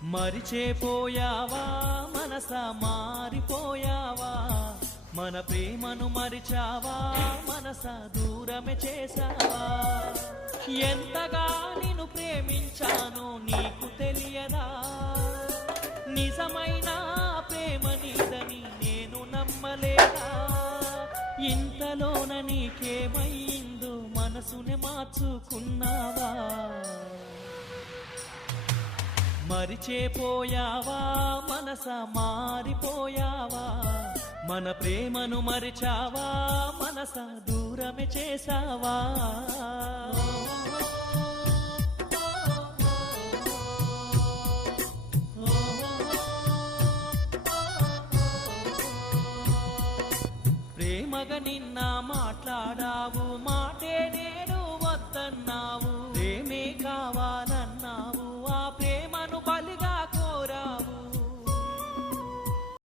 మరిచేపోయావా మనసా మారిపోయావా మన ప్రేమను మరిచావా మనసా దూరమే చేసావా ఎంతగా నిన్ను ప్రేమించానో నీకు తెలియదా నిజమైన ప్రేమ నీదని నేను నమ్మలేదా ఇంతలోన నీకేమైందో మనసునే మార్చుకున్నావా మరిచేపోయావా మనసా మారిపోయావా మన ప్రేమను మరిచావా మనసా దూరమే చేసావా ప్రేమగా నిన్న మాట్లాడావు